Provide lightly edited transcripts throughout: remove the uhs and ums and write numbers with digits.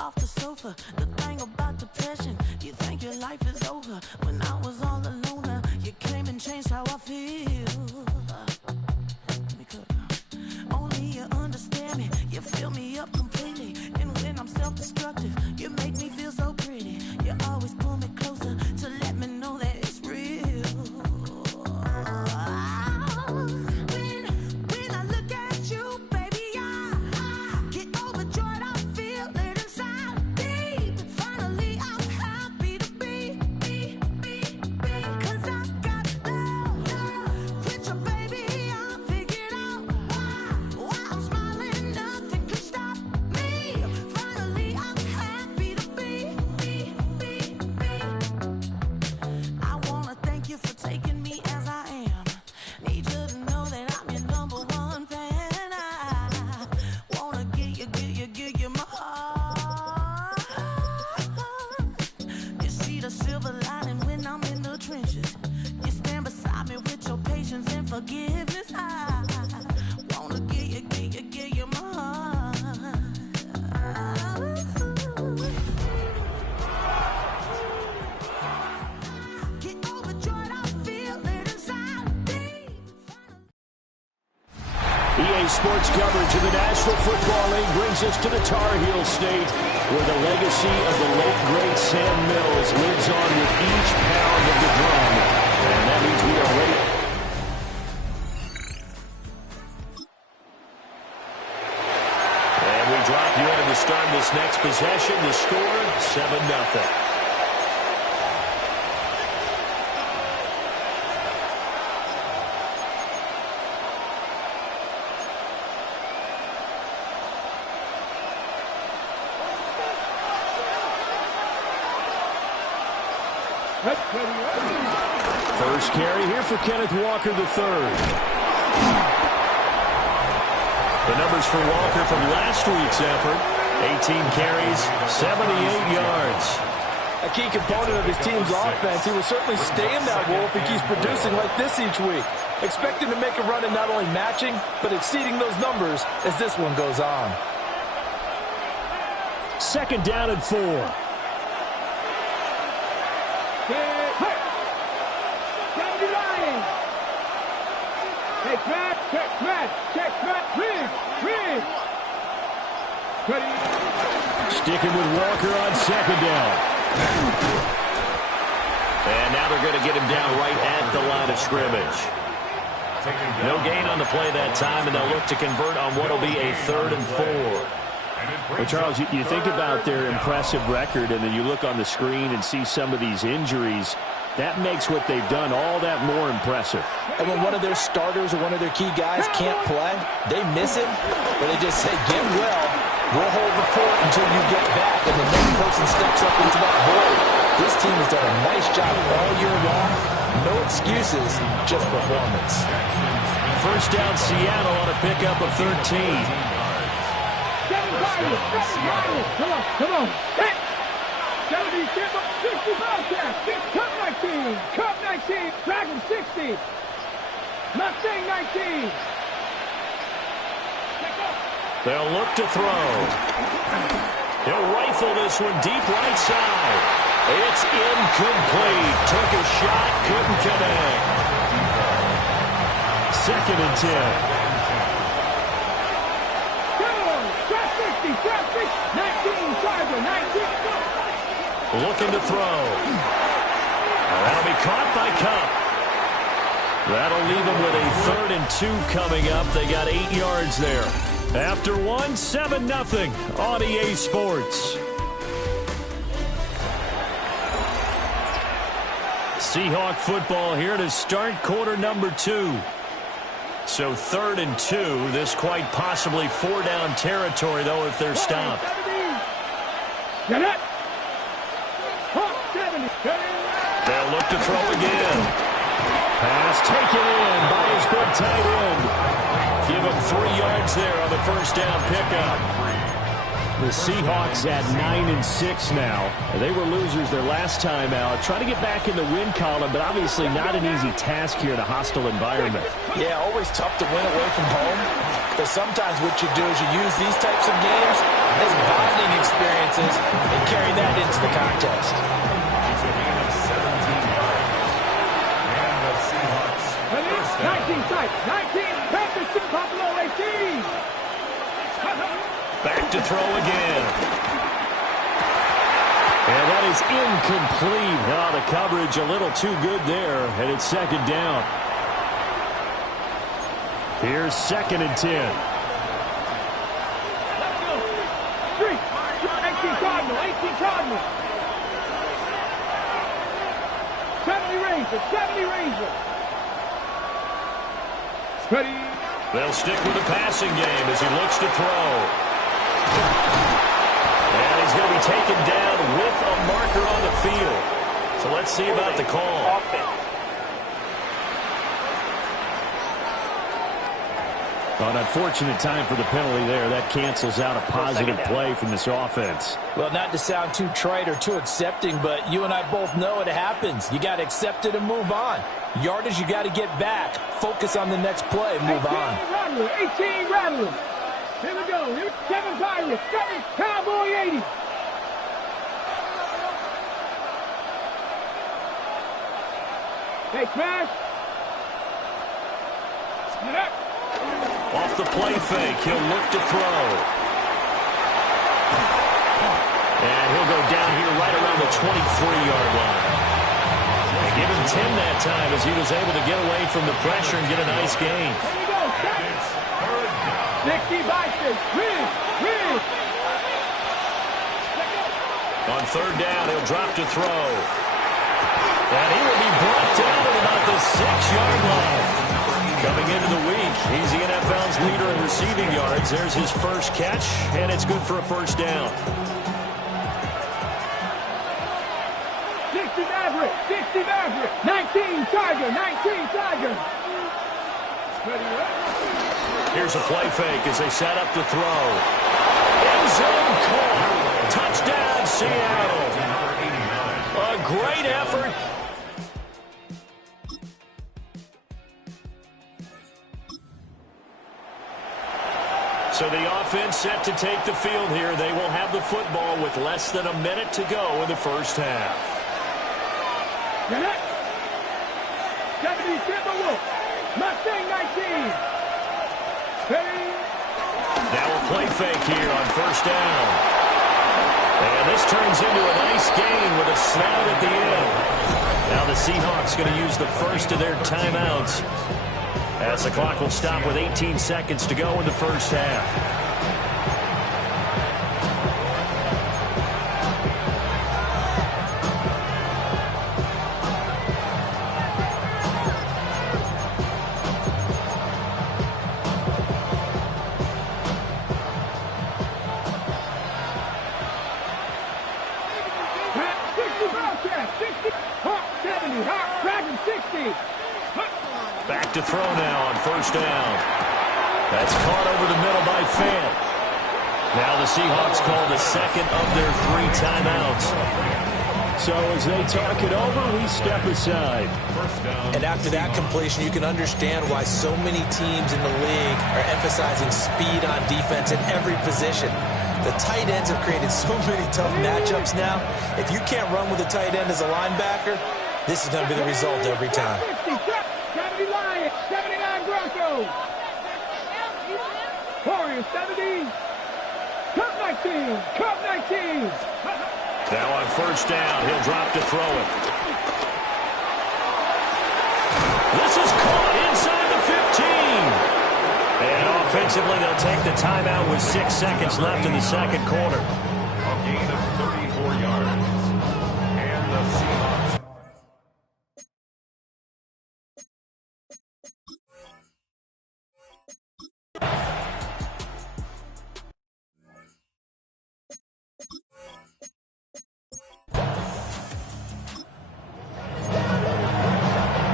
off the sofa. The thing about depression, you think your life is over. When I was all alone, you came and changed how I feel. Only you understand me, you fill me up completely. And when I'm self-destructive, you make me feel so pretty. You always pull me closer to let me know that it's real. When I look at you, baby, I get overjoyed. I feel it inside deep. Finally, I'm happy to be. Cause I got love with you, baby. I figured out why I'm smiling. Nothing can stop me. Finally, I'm happy to be. I wanna thank you for taking me as I am. Need you to know that I'm your number one fan. I wanna give you my heart. You see the silver lining when I'm in the trenches. You stand beside me with your patience and forgiveness. I wanna give you my heart. Get overjoyed, I feel it inside deep. EA Sports coverage of the National Football League brings us to the Tar Heel State, where the legacy of the late, great Sam Mills lives on with each pound of the drum. And that means we are ready. And we drop you into the start of this next possession. The score, 7-0. First carry here for Kenneth Walker III. The numbers for Walker from last week's effort: 18 carries, 78 yards. A key component of his team's offense. He will certainly stay in that role if he keeps producing like this each week. Expect him to make a run and not only matching, but exceeding those numbers as this one goes on. Second down and 4. Sticking with Walker on second down. And now they're going to get him down right at the line of scrimmage. No gain on the play that time, and they'll look to convert on what will be a 3rd and 4. Well, Charles, you think about their impressive record, and then you look on the screen and see some of these injuries. That makes what they've done all that more impressive. And when one of their starters or one of their key guys can't play, they miss it, or they just say, get well, we'll hold the fort until you get back, and the next person steps up into that void. This team has done a nice job all year long. No excuses, just performance. First down, Seattle on a pickup of 13. Come on. Hey! 70, 60, Bobcat, Cup 19, Cup 19, Dragon 60, Mustang 19. They'll look to throw. He'll rifle this one deep right side. It's incomplete. Took a shot, couldn't connect. Second and 10. Trap 60, 19, Charger, 19, looking to throw. That'll be caught by Cup. That'll leave them with a 3rd and 2 coming up. They got 8 yards there. After 1, 7-0 on EA Sports. Seahawk football here to start quarter number 2. So 3rd and 2. This quite possibly 4-down territory, though, if they're stopped. Get it! They'll look to throw again. Pass taken in by his big tight end. Give him 3 yards there on the first down pickup. The Seahawks at 9-6 now. They were losers their last time out. Trying to get back in the win column, but obviously not an easy task here in a hostile environment. Yeah, always tough to win away from home. But sometimes what you do is you use these types of games as bonding experiences look to throw again. And that is incomplete. Oh, the coverage a little too good there, and it's second down. Here's 2nd and 10. Let's go. 18 Cardinal, 18 Cardinal. 70 Ranger, 70 Ranger. Ready. They'll stick with the passing game as he looks to throw. And he's going to be taken down with a marker on the field. So let's see about the call. An unfortunate time for the penalty there. That cancels out a positive play from this offense. Well, not to sound too trite or too accepting, but you and I both know it happens. You got to accept it and move on. Yardage, you got to get back. Focus on the next play. Move on. 18 Rattler. Here we go. Here's 7 Pirates. 7 Cowboy 80. Hey, Crash. Off the play fake, he'll look to throw. And he'll go down here right around the 23-yard line. They give him 10 that time as he was able to get away from the pressure and get a nice gain. Here we go. 60 Bison. Win. On 3rd down, he'll drop to throw. And he will be brought down at about the 6-yard line. Coming into the week, he's the NFL's leader in receiving yards. There's his first catch, and it's good for a first down. 60 Maverick. 60 Maverick. 19 Tiger. 19 Tiger. Here's a play fake as they set up to throw. End zone caught. Touchdown, Seattle. A great effort. So the offense set to take the field here. They will have the football with less than a minute to go in the first half. 70 Timberwolf. Mustang 19. Now a play fake here on first down. And this turns into a nice gain with a slide at the end. Now the Seahawks going to use the first of their timeouts, as the clock will stop with 18 seconds to go in the first half. Back to throw now on first down. That's caught over the middle by Fant. Now the Seahawks call the second of their 3 timeouts. So as they talk it over, we step aside. And after that completion, you can understand why so many teams in the league are emphasizing speed on defense at every position. The tight ends have created so many tough matchups now. If you can't run with a tight end as a linebacker, this is going to be the result every time. 70 Lions, 79 Broncos. Warriors, 70. Cup 19, Cup 19. Now on first down, he'll drop to throw it. This is caught inside the 15. And offensively, they'll take the timeout with 6 seconds left in the second quarter. A gain of 34 yards. And the Seahawks.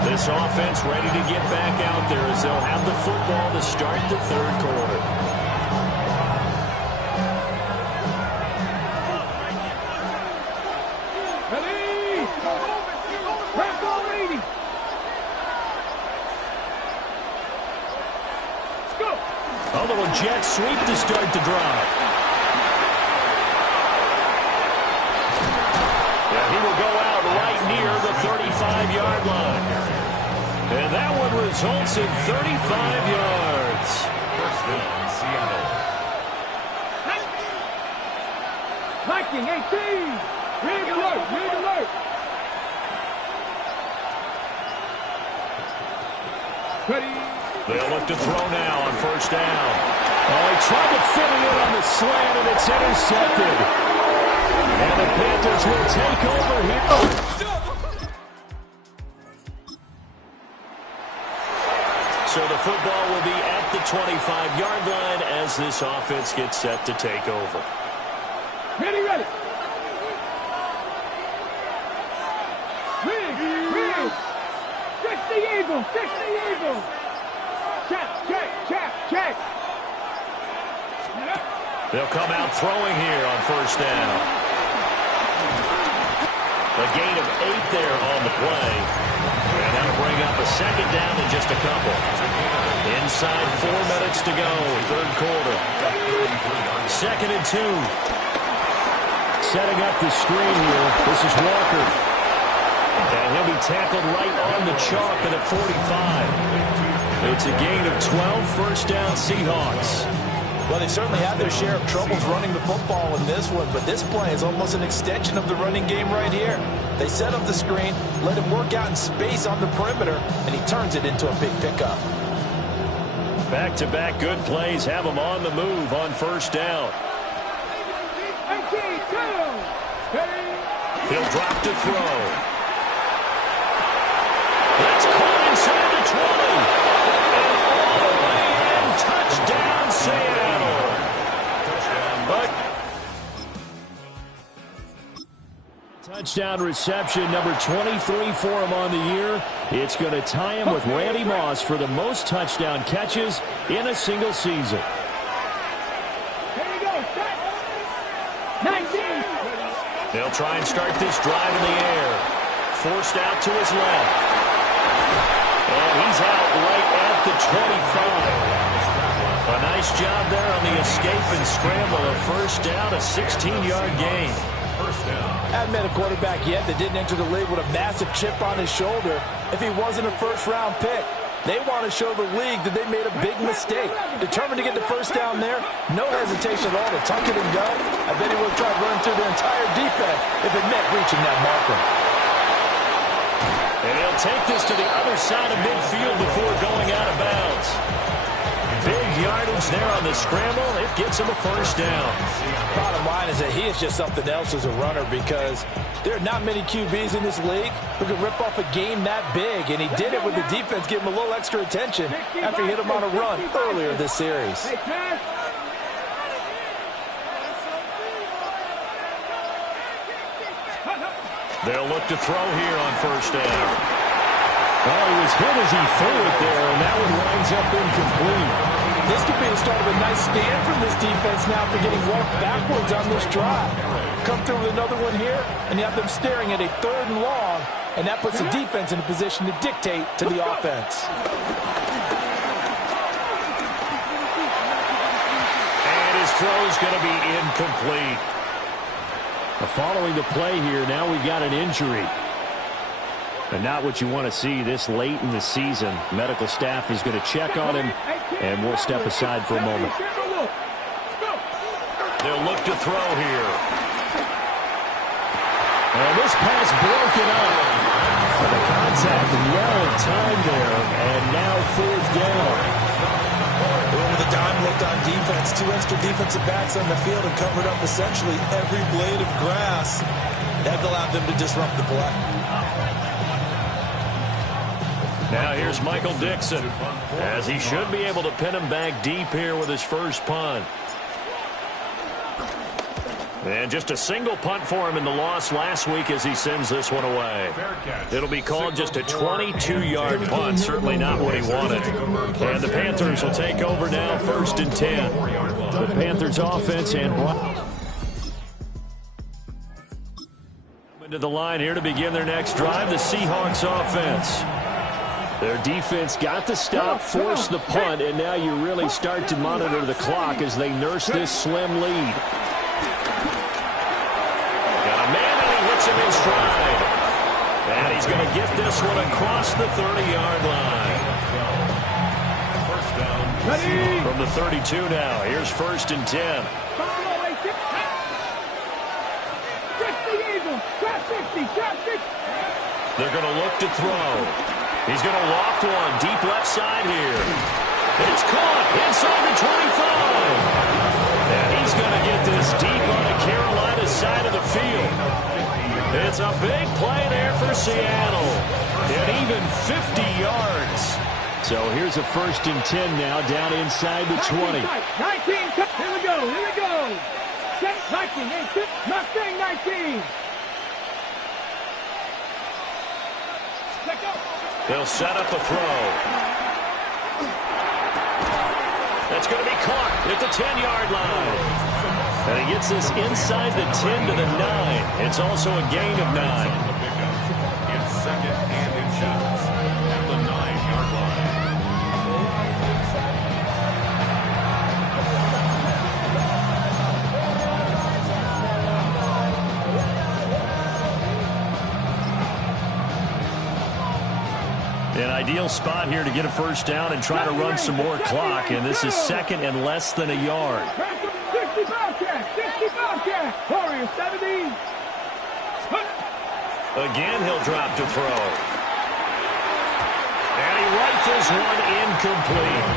This offense ready to get back out there as they'll have the football to start the third quarter. Ready? Rambo 80. Let's go. A little jet sweep to start the drive. Yeah, he will go out right near the 35-yard line. And that one results in 35 yards. First down, Seattle. 19, 18. Rig alert, rig alert. Ready. They'll look to throw now on first down. Oh, he tried to fit it in on the slant, and it's intercepted. And the Panthers will take over here. So the football will be at the 25-yard line as this offense gets set to take over. Ready, ready. Rig. 60 Eagles, 60 Eagles. Check. They'll come out throwing here on first down. A gain of 8 there on the play. And that'll bring up a second down in just a couple. Inside 4 minutes to go, third quarter. 2nd and 2. Setting up the screen here. This is Walker. And he'll be tackled right on the chalk at 45. It's a gain of 12, first down Seahawks. Well, they certainly had their share of troubles running the football in this one, but this play is almost an extension of the running game right here. They set up the screen, let him work out in space on the perimeter, and he turns it into a big pickup. Back-to-back good plays have him on the move on first down. 18, 2. He'll drop to throw. That's caught inside the 20. And touchdown, Seattle. But touchdown reception, number 23 for him on the year. It's going to tie him with Randy Moss for the most touchdown catches in a single season. Here we go, set. 19. they'll try and start this drive in the air. Forced out to his left. And he's out right at the 25. A nice job there on the escape and scramble. A first down, a 16-yard gain. I haven't met a quarterback yet that didn't enter the league with a massive chip on his shoulder if he wasn't a first-round pick. They want to show the league that they made a big mistake. Determined to get the first down there, no hesitation at all to tuck it and go. I bet he would have tried running through the entire defense if it meant reaching that marker. And he'll take this to the other side of midfield before going out of bounds. Big yardage there on the scramble. It gets him a first down. Bottom line is that he is just something else as a runner because there are not many QBs in this league who can rip off a game that big, and he did it with the defense giving him a little extra attention after he hit him on a run earlier this series. They'll look to throw here on first down. Well, he was hit as he threw it there, and that one winds up incomplete. This could be the start of a nice stand from this defense now after getting walked backwards on this drive. Come through with another one here, and you have them staring at a 3rd and long, and that puts the defense in a position to dictate to the offense. And his throw's going to be incomplete. Following the play here, now we've got an injury. And not what you want to see this late in the season. Medical staff is going to check on him, and we'll step aside for a moment. They'll look to throw here. And this pass broken up. The contact well timed there, and now 4th down. With a dime looked on defense, 2 extra defensive backs on the field and covered up essentially every blade of grass. That allowed them to disrupt the play. Now here's Michael Dixon, as he should be able to pin him back deep here with his first punt. And just a single punt for him in the loss last week as he sends this one away. It'll be called just a 22-yard punt, certainly not what he wanted. And the Panthers will take over now, 1st and 10. The Panthers offense and into the line here to begin their next drive, the Seahawks offense. Their defense got the stop, forced the punt, and now you really start to monitor the clock as they nurse this slim lead. Got a man, and he hits him in stride. And he's going to get this one across the 30-yard line. From the 32 now. Here's 1st and 10. Trap 60, trap 60. They're going to look to throw. He's going to loft one deep left side here. It's caught inside the 25. And he's going to get this deep on the Carolina side of the field. It's a big play there for Seattle. And even 50 yards. So here's a 1st and 10 now, down inside the 20. 19, here we go, here we go. Set 19, Mustang 19. They'll set up a throw. That's going to be caught at the 10-yard line. And he gets this inside the 10 to the 9. It's also a gain of 9. It's 2nd and inches at the 9-yard line. An ideal spot here to get a 1st down and try to run some more clock, and this is 2nd and less than a yard. 60 Bobcat, Warrior 70. Again, he'll drop to throw. And he rifles one incomplete.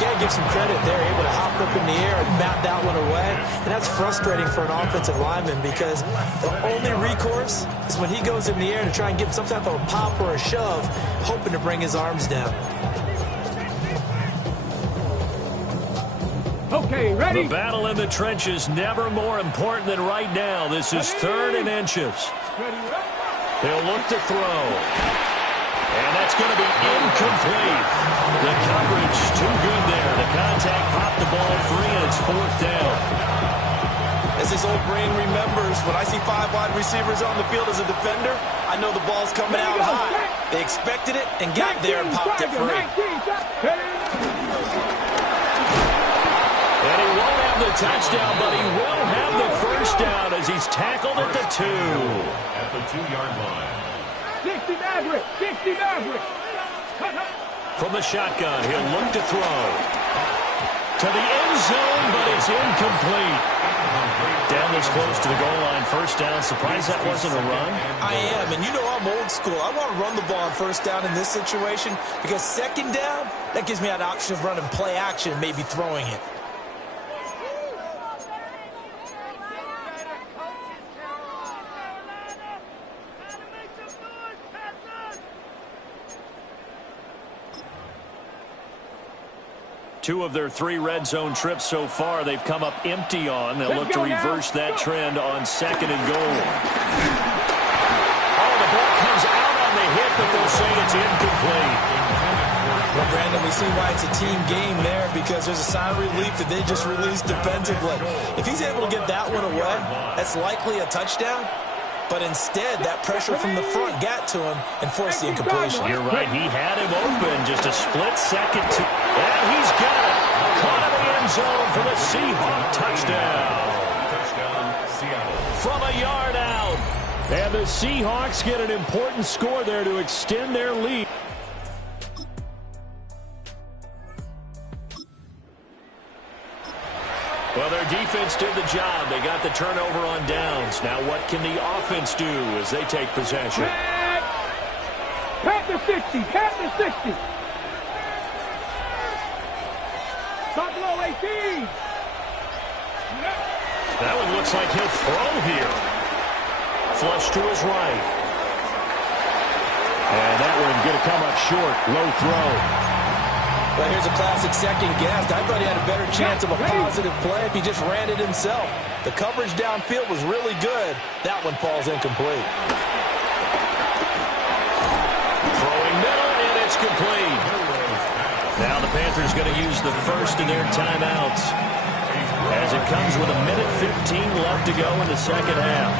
Got to give some credit. They're able to hop up in the air and bat that one away. And that's frustrating for an offensive lineman because the only recourse is when he goes in the air to try and get some type of a pop or a shove, hoping to bring his arms down. Okay, ready? The battle in the trenches never more important than right now. This is 3rd and inches. They'll look to throw. And that's going to be incomplete. The coverage too good there. The contact popped the ball free, and it's 4th down. As his old brain remembers, when I see 5 wide receivers on the field as a defender, I know the ball's coming out high. They expected it and got there and popped it free. And he won't have the touchdown, but he will have the 1st down as he's tackled at the 2. At the 2-yard line. 60 Maverick, 60 Maverick. From the shotgun, he'll look to throw. To the end zone, but it's incomplete. Down this close to the goal line, 1st down. Surprised that wasn't a run? I am, and you know I'm old school. I want to run the ball on 1st down in this situation because 2nd down, that gives me an option of running play action, maybe throwing it. Two of their 3 red zone trips so far, they've come up empty on. They'll look to reverse that trend on 2nd and goal. Oh, the ball comes out on the hit, but they'll say it's incomplete. Well, Brandon, we see why it's a team game there because there's a sigh of relief that they just released defensively. If he's able to get that one away, that's likely a touchdown. But instead, that pressure from the front got to him and forced the incompletion. You're right. He had him open. Just a split second. And he's got it. Caught in the end zone for the Seahawk touchdown. Touchdown, Seattle. From a yard out. And the Seahawks get an important score there to extend their lead. Well, their defense did the job. They got the turnover on downs. Now what can the offense do as they take possession? Pat the 60, pat the 60. Buffalo 18. That one looks like he'll throw here. Flush to his right. And that one going to come up short. Low throw. Well, here's a classic second guess. I thought he had a better chance of a positive play if he just ran it himself. The coverage downfield was really good. That one falls incomplete. Throwing middle, and it's complete. Now the Panthers going to use the 1st of their timeouts as it comes with 1:15 left to go in the 2nd half.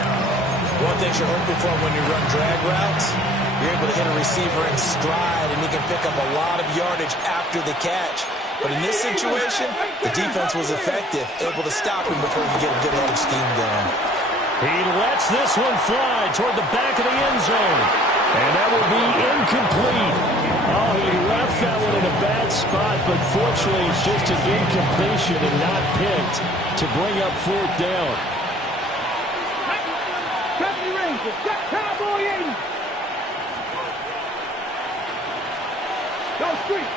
One thing you're hoping for when you run drag routes, you're able to hit a receiver in stride, and he can pick up a lot of yardage after the catch. But in this situation, the defense was effective, able to stop him before he get a good head of steam going. He lets this one fly toward the back of the end zone. And that will be incomplete. Oh, he left that one in a bad spot, but fortunately it's just an incompletion and not picked to bring up 4th down. Got Cowboy 80. Go street.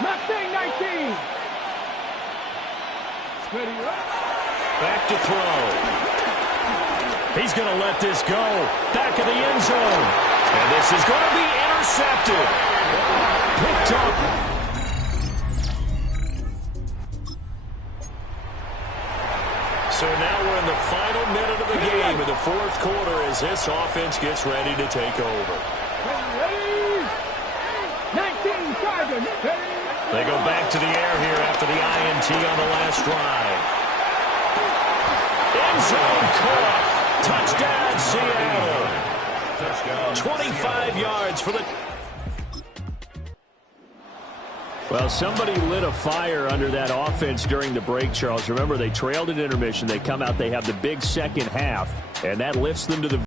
Mustang 19. Ready, right? Back to throw. He's going to let this go. Back of the end zone. And this is going to be intercepted. Picked up. So now we're in the final minute of the game in the fourth quarter as this offense gets ready to take over. 19 Chargers. They go back to the air here after the INT on the last drive. End zone caught. Touchdown, Seattle. 25 yards for the... Well, somebody lit a fire under that offense during the break, Charles. Remember, they trailed at intermission. They come out, they have the big second half, and that lifts them to the